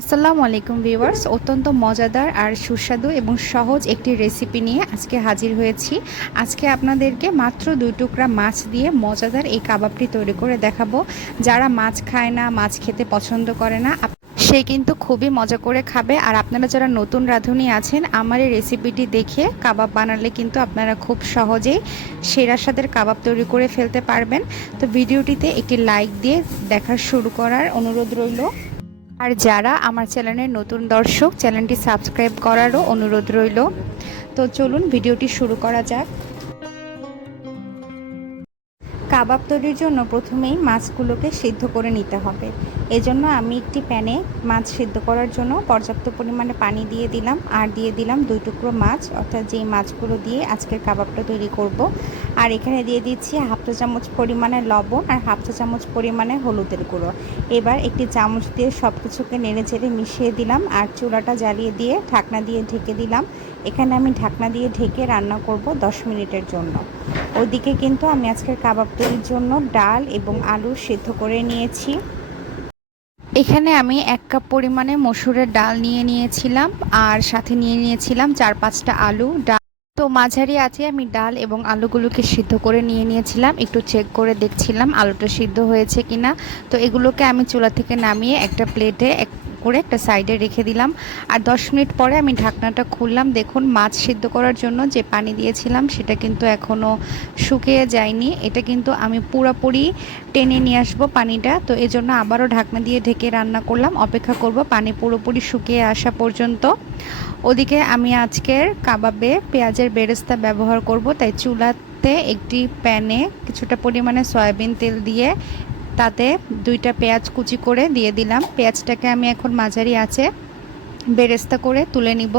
আসসালামু আলাইকুম ভিউয়ার্স। অত্যন্ত মজাদার আর সুস্বাদু এবং সহজ একটি রেসিপি নিয়ে আজকে হাজির হয়েছি। আজকে আপনাদেরকে মাত্র দুই টুকরা মাছ দিয়ে মজাদার এই কাবাবটি তৈরি করে দেখাবো। যারা মাছ খায় না, মাছ খেতে পছন্দ করে না সে কিন্তু খুবই মজা করে খাবে। আর আপনারা যারা নতুন রাঁধুনি আছেন, আমার এই রেসিপিটি দেখে কাবাব বানালে কিন্তু আপনারা খুব সহজেই সেরা স্বাদের কাবাব তৈরি করে ফেলতে পারবেন। তো ভিডিওটিতে একটি লাইক দিয়ে দেখা শুরু করার অনুরোধ রইল। আর যারা আমার চ্যানেলের নতুন দর্শক, চ্যানেলটি সাবস্ক্রাইব করারও অনুরোধ রইল। তো চলুন, ভিডিওটি শুরু করা যাক। কাবাব তৈরির জন্য প্রথমেই মাছগুলোকে সিদ্ধ করে নিতে হবে। এজন্য আমি একটি প্যানে মাছ সিদ্ধ করার জন্য পর্যাপ্ত পরিমাণে পানি দিয়ে দিলাম আর দিয়ে দিলাম দুই টুকরো মাছ, অর্থাৎ যেই মাছগুলো দিয়ে আজকের কাবাবটা তৈরি করব। আর এখানে দিয়ে দিচ্ছি হাফ চা চামচ পরিমাণে লবণ আর হাফ চা চামচ পরিমাণে হলুদের গুঁড়ো। এবার একটি চামচ দিয়ে সব কিছুকে নেড়ে চেড়ে মিশিয়ে দিলাম আর চুলাটা জ্বালিয়ে দিয়ে ঢাকনা দিয়ে ঢেকে দিলাম। এখানে আমি ঢাকনা দিয়ে ঢেকে রান্না করব 10 মিনিটের জন্য। ওদিকে কিন্তু আমি আজকের কাবাব তৈরির জন্য ডাল এবং আলু সেদ্ধ করে নিয়েছি। এখানে আমি এক কাপ পরিমাণে মসুরের ডাল নিয়ে নিয়েছিলাম আর সাথে নিয়ে নিয়েছিলাম চার পাঁচটা আলু। ডাল তো মাঝারি আছে, আমি ডাল এবং আলুগুলোকে সিদ্ধ করে নিয়ে নিয়েছিলাম। একটু চেক করে দেখছিলাম আলুটা সিদ্ধ হয়েছে কিনা। তো এগুলোকে আমি চুলা থেকে নামিয়ে একটা প্লেটে এক করে একটা সাইডে রেখে দিলাম। আর দশ মিনিট পরে আমি ঢাকনাটা খুললাম। দেখুন, মাছ সিদ্ধ করার জন্য যে পানি দিয়েছিলাম, সেটা কিন্তু এখনও শুকিয়ে যায়নি। এটা কিন্তু আমি পুরোপুরি টেনে নিয়ে আসব পানিটা। তো এই জন্য আবারও ঢাকনা দিয়ে ঢেকে রান্না করলাম। অপেক্ষা করব পানি পুরোপুরি শুকিয়ে আসা পর্যন্ত। ওদিকে আমি আজকের কাবাবে পেঁয়াজের বেরেস্তা ব্যবহার করব। তাই চুলাতে একটি প্যানে কিছুটা পরিমাণে সয়াবিন তেল দিয়ে তাতে দুইটা পেঁয়াজ কুচি করে দিয়ে দিলাম। পেঁয়াজটাকে আমি এখন মাঝারি আছে বেরেস্তা করে তুলে নিব।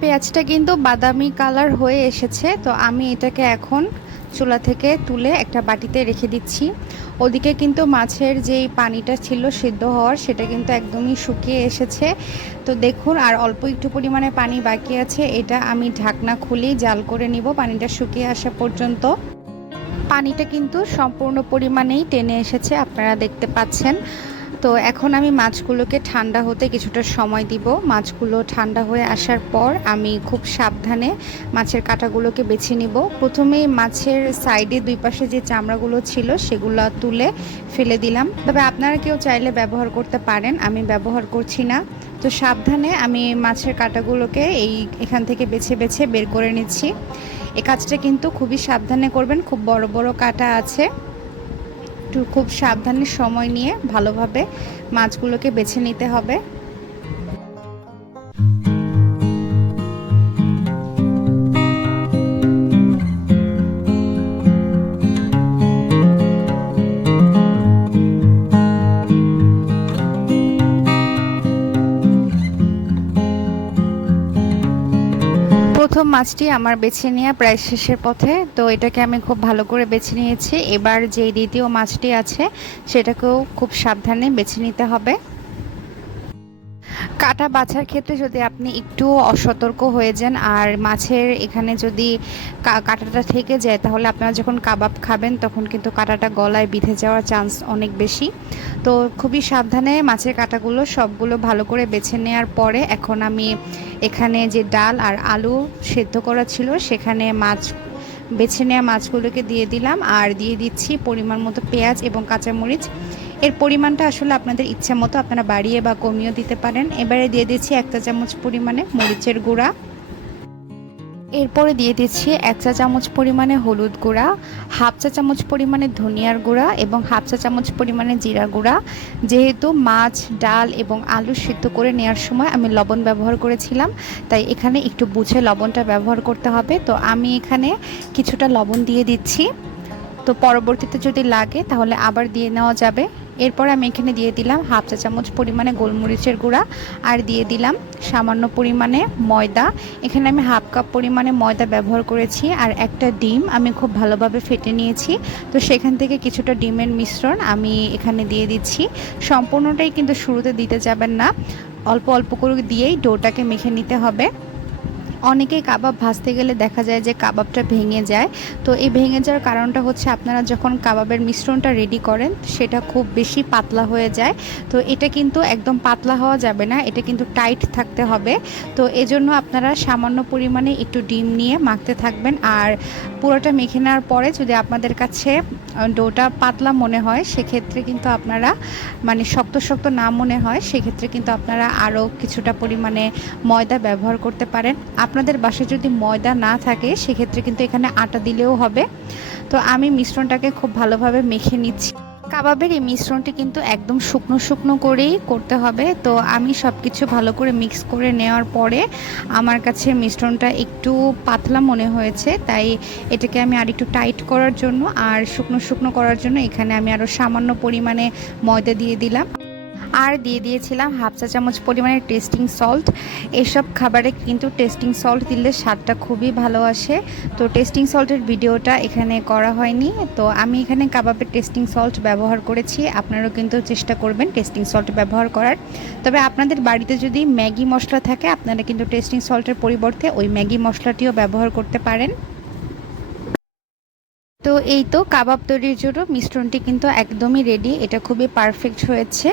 পেঁয়াজটা কিন্তু বাদামি কালার হয়ে এসেছে, তো আমি এটাকে এখন চুলা থেকে তুলে একটা বাটিতে রেখে দিচ্ছি। ওদিকে কিন্তু মাছের যেই পানিটা ছিল সিদ্ধ হওয়ার, সেটা কিন্তু একদমই শুকিয়ে এসেছে। তো দেখুন, আর অল্প একটু পরিমাণে পানি বাকি আছে, এটা আমি ঢাকনা খুলেই জাল করে নিব, পানিটা শুকিয়ে আসা পর্যন্ত। পানিটা কিন্তু সম্পূর্ণ পরিমাণেই টেনে এসেছে, আপনারা দেখতে পাচ্ছেন। তো এখন আমি মাছগুলোকে ঠান্ডা হতে কিছুটা সময় দিব। মাছগুলো ঠান্ডা হয়ে আসার পর আমি খুব সাবধানে মাছের কাঁটাগুলোকে বেছে নিব। প্রথমেই মাছের সাইডে দুই পাশে যে চামড়াগুলো ছিল সেগুলো তুলে ফেলে দিলাম। তবে আপনারা কেউ চাইলে ব্যবহার করতে পারেন, আমি ব্যবহার করছি না। তো সাবধানে আমি মাছের কাঁটাগুলোকে এই এখান থেকে বেছে বেছে বের করে নিচ্ছি। এ কাজটা কিন্তু খুবই সাবধানে করবেন, খুব বড় বড় কাটা আছে। একটু খুব সাবধানে সময় নিয়ে ভালোভাবে মাছগুলোকে বেছে নিতে হবে। প্রথম মাছটি আমার বেছে নেওয়া প্রায় শেষের পথে, তো এটাকে আমি খুব ভালো করে বেছে নিয়েছি। এবার যে দ্বিতীয় মাছটি আছে, সেটাকেও খুব সাবধানে বেছে নিতে হবে। কাটা বাছার ক্ষেত্রে যদি আপনি একটু অসতর্ক হয়ে যান আর মাছের এখানে যদি কাঁটাটা থেকে যায়, তাহলে আপনারা যখন কাবাব খাবেন, তখন কিন্তু কাঁটাটা গলায় বিঁধে যাওয়ার চান্স অনেক বেশি। তো খুবই সাবধানে মাছের কাঁটাগুলো সবগুলো ভালো করে বেছে নেওয়ার পরে এখন আমি এখানে যে ডাল আর আলু সেদ্ধ করা ছিল, সেখানে মাছ, বেছে নেওয়া মাছগুলোকে দিয়ে দিলাম। আর দিয়ে দিচ্ছি পরিমাণ মতো পেঁয়াজ এবং কাঁচামরিচ। এর পরিমাণটা আসলে আপনাদের ইচ্ছা মতো আপনারা বাড়িয়ে বা কমিয়েও দিতে পারেন। এবারে দিয়ে দিচ্ছি এক চা চামচ পরিমাণে মরিচের গুঁড়া। এরপরে দিয়ে দিচ্ছি এক চা চামচ পরিমাণে হলুদ গুঁড়া, হাফ চা চামচ পরিমাণে ধনিয়ার গুঁড়া এবং হাফ চা চামচ পরিমাণে জিরা গুঁড়া। যেহেতু মাছ, ডাল এবং আলু সিদ্ধ করে নেওয়ার সময় আমি লবণ ব্যবহার করেছিলাম, তাই এখানে একটু বুঝে লবণটা ব্যবহার করতে হবে। তো আমি এখানে কিছুটা লবণ দিয়ে দিচ্ছি। তো পরবর্তীতে যদি লাগে তাহলে আবার দিয়ে নেওয়া যাবে। এরপর আমি এখানে দিয়ে দিলাম হাফ চা চামচ পরিমাণে গোলমরিচের গুঁড়া আর দিয়ে দিলাম সামান্য পরিমাণে ময়দা। এখানে আমি হাফ কাপ পরিমাণে ময়দা ব্যবহার করেছি আর একটা ডিম আমি খুব ভালোভাবে ফেটে নিয়েছি। তো সেখান থেকে কিছুটা ডিমের মিশ্রণ আমি এখানে দিয়ে দিচ্ছি। সম্পূর্ণটাই কিন্তু শুরুতে দিতে যাবেন না। অল্প অল্প করে দিয়েই ডোটাকে মেখে নিতে হবে। অনেকেই কাবাব ভাজতে গেলে দেখা যায় যে কাবাবটা ভেঙে যায়। তো এই ভেঙে যাওয়ার কারণটা হচ্ছে আপনারা যখন কাবাবের মিশ্রণটা রেডি করেন, সেটা খুব বেশি পাতলা হয়ে যায়। তো এটা কিন্তু একদম পাতলা হওয়া যাবে না, এটা কিন্তু টাইট থাকতে হবে। তো এজন্য আপনারা সামান্য পরিমাণে একটু ডিম নিয়ে মাখতে থাকবেন। আর পুরোটা মেখে নেওয়ার পরে যদি আপনাদের কাছে ডোটা পাতলা মনে হয়, সেক্ষেত্রে কিন্তু আপনারা মানে শক্ত শক্ত না মনে হয়, সেক্ষেত্রে কিন্তু আপনারা আরও কিছুটা পরিমাণে ময়দা ব্যবহার করতে পারেন। আপনাদের বাসায় যদি ময়দা না থাকে, সেক্ষেত্রে কিন্তু এখানে আটা দিলেও হবে। তো আমি মিশ্রণটাকে খুব ভালোভাবে মেখে নিচ্ছি। কাবাবের এই মিশ্রণটি কিন্তু একদম শুকনো শুকনো করেই করতে হবে। তো আমি সব কিছু ভালো করে মিক্স করে নেওয়ার পরে আমার কাছে মিশ্রণটা একটু পাতলা মনে হয়েছে। তাই এটাকে আমি আর একটু টাইট করার জন্য আর শুকনো শুকনো করার জন্য এখানে আমি আরও সামান্য পরিমাণে ময়দা দিয়ে দিলাম। আর দিয়ে দিয়েছিলাম হাফ চা চামচ পরিমাণে টেস্টিং সল্ট এসব খাবারে কিন্তু টেস্টিং সল্ট দিলে স্বাদটা খুবই ভালো আসে। তো টেস্টিং সল্টের ভিডিওটা এখানে করা হয়নি। তো আমি এখানে কাবাবের টেস্টিং সল্ট ব্যবহার করেছি। আপনারাও কিন্তু চেষ্টা করবেন টেস্টিং সল্ট ব্যবহার করার। তবে আপনাদের বাড়িতে যদি ম্যাগি মশলা থাকে, আপনারা কিন্তু টেস্টিং সল্টের পরিবর্তে ওই ম্যাগি মশলাটিও ব্যবহার করতে পারেন। এই তো কাবাব তৈরির জন্য মিশ্রণটি কিন্তু একদমই রেডি এটা খুবই পারফেক্ট হয়েছে।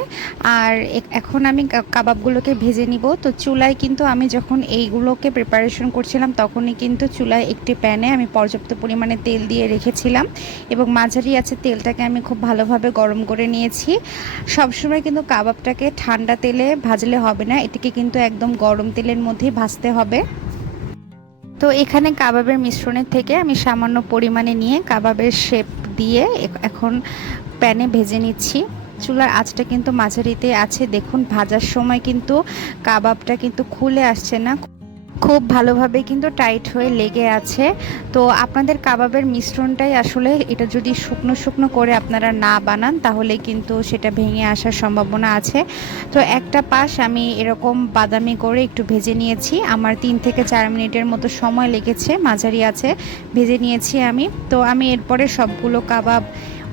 আর এখন আমি কাবাবগুলোকে ভেজে নিব। তো চুলায় কিন্তু আমি যখন এইগুলোকে প্রিপারেশন করছিলাম, তখনই কিন্তু চুলায় একটি প্যানে আমি পর্যাপ্ত পরিমাণে তেল দিয়ে রেখেছিলাম এবং মাঝারি আছে তেলটাকে আমি খুব ভালোভাবে গরম করে নিয়েছি। সবসময় কিন্তু কাবাবটাকে ঠান্ডা তেলে ভাজলে হবে না, এটিকে কিন্তু একদম গরম তেলের মধ্যেই ভাজতে হবে। তো এখানে কাবাবের মিশ্রণের থেকে আমি সামান্য পরিমাণে নিয়ে কাবাবের শেপ দিয়ে এখন প্যানে ভেজে নিচ্ছি। চুলার আঁচটা কিন্তু মাঝারিতে আছে। দেখুন, ভাজার সময় কিন্তু কাবাবটা কিন্তু খুলে আসছে না। খুব ভালোভাবে কিন্তু টাইট হয়ে লেগে আছে। তো আপনাদের কাবাবের মিশ্রণটাই আসলে এটা যদি শুকনো শুকনো করে আপনারা না বানান, তাহলে কিন্তু সেটা ভেঙে আসার সম্ভাবনা আছে। তো একটা পাশ আমি এরকম বাদামি করে একটু ভেজে নিয়েছি। আমার তিন থেকে চার মিনিটের মতো সময় লেগেছে, মাঝারি আছে, ভেজে নিয়েছি আমি। তো আমি এরপরে সবগুলো কাবাব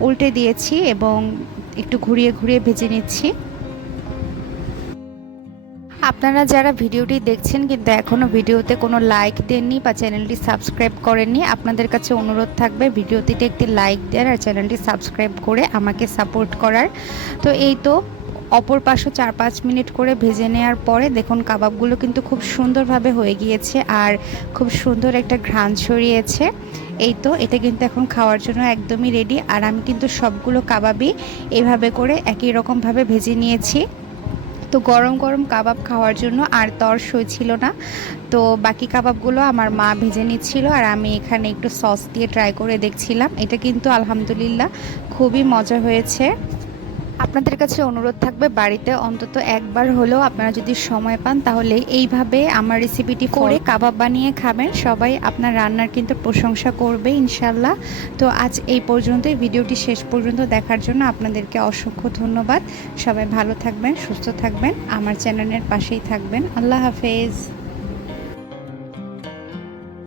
উল্টে দিয়েছি এবং একটু ঘুরিয়ে ঘুরিয়ে ভেজে নিচ্ছি। আপনারা যারা ভিডিওটি দেখছেন কিন্তু এখনও ভিডিওতে কোনো লাইক দেননি বা চ্যানেলটি সাবস্ক্রাইব করেননি, আপনাদের কাছে অনুরোধ থাকবে ভিডিওটিতে একটি লাইক দেওয়ার আর চ্যানেলটি সাবস্ক্রাইব করে আমাকে সাপোর্ট করার। তো এই তো অপর পাশও চার পাঁচ মিনিট করে ভেজে নেওয়ার পরে দেখুন কাবাবগুলো কিন্তু খুব সুন্দরভাবে হয়ে গিয়েছে আর খুব সুন্দর একটা ঘ্রাণ ছড়িয়েছে। এই তো এটা কিন্তু এখন খাওয়ার জন্য একদমই রেডি আর আমি কিন্তু সবগুলো কাবাবই এভাবে করে একই রকমভাবে ভেজে নিয়েছি। তো গরম গরম কাবাব খাওয়ার জন্য আর তর সই ছিল না। তো বাকি কাবাবগুলো আমার মা ভেজে নিচ্ছিল আর আমি এখানে একটু সস দিয়ে ট্রাই করে দেখছিলাম। এটা কিন্তু আলহামদুলিল্লাহ খুবই মজা হয়েছে। আপনাদের কাছে অনুরোধ থাকবে বাড়িতে অন্তত একবার হলেও আপনারা যদি সময় পান তাহলে এইভাবে আমার রেসিপিটি করে। কাবাব বানিয়ে খাবেন। সবাই আপনার রান্নার কিন্তু প্রশংসা করবে ইনশাল্লাহ তো আজ এই পর্যন্তই। ভিডিওটি শেষ পর্যন্ত দেখার জন্য আপনাদেরকে অসংখ্য ধন্যবাদ। সবাই ভালো থাকবেন সুস্থ থাকবেন। আমার চ্যানেলের পাশেই থাকবেন। আল্লাহ হাফেজ।